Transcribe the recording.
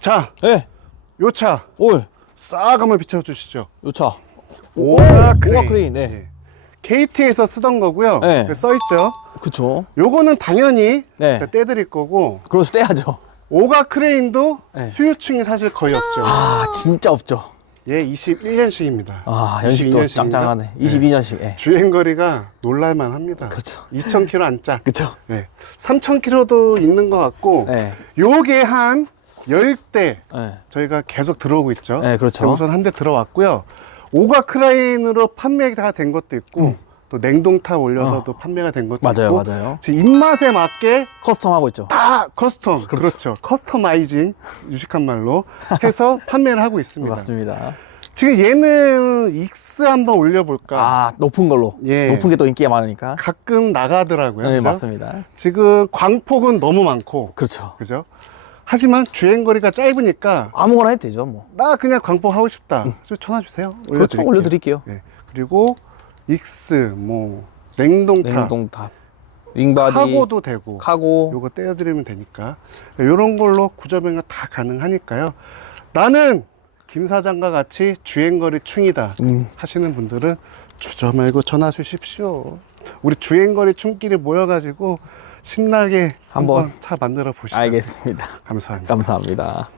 자, 예. 요 차 오, 싹 한번 비춰주시죠. 요 차. 오가 오가 크레인, 네. KT에서 쓰던 거고요. 네. 그 써있죠. 그쵸. 요거는 당연히 네. 떼드릴 거고 그래서 떼야죠. 오가 크레인도 네. 수요층이 사실 거의 없죠. 아, 진짜 없죠. 얘 21년식입니다. 아, 연식도 짱짱하네. 22년씩. 예. 주행거리가 놀랄만 합니다. 그렇죠. 2,000km 안짝. 그쵸. 네. 3,000km도 있는 것 같고, 네. 요게 한 10대 예. 저희가 계속 들어오고 있죠. 네, 그렇죠. 우선 한 대 들어왔고요. 오가 크라인으로 판매가 된 것도 있고, 또 냉동탑 올려서도 판매가 된 것도 음. 맞아요, 있고, 맞아요. 지금 입맛에 맞게 커스텀 하고 있죠. 다 커스텀, 그렇죠. 커스터마이징, 유식한 말로 해서 판매를 하고 있습니다. 맞습니다. 지금 얘는 익스 한번 올려볼까? 아, 높은 걸로. 예. 높은 게 또 인기가 많으니까. 가끔 나가더라고요. 네, 그죠? 맞습니다. 지금 광폭은 너무 많고, 그렇죠. 그죠? 하지만 주행거리가 짧으니까 아무거나 해도 되죠, 뭐. 나 그냥 광폭 하고 싶다. 그래서 전화 주세요. 그렇죠. 올려드릴게요. 네. 그리고 익스, 뭐 냉동탑, 냉동탑, 윙바디, 카고도 되고, 카고. 요거 떼어드리면 되니까 이런 걸로 구조변경 다 가능하니까요. 나는 김 사장과 같이 주행거리 충이다 음. 하시는 분들은 주저 말고 전화 주십시오. 우리 주행거리 충끼리 모여가지고 신나게 한번 한번 차 만들어 보시죠. 알겠습니다. 감사합니다. 감사합니다.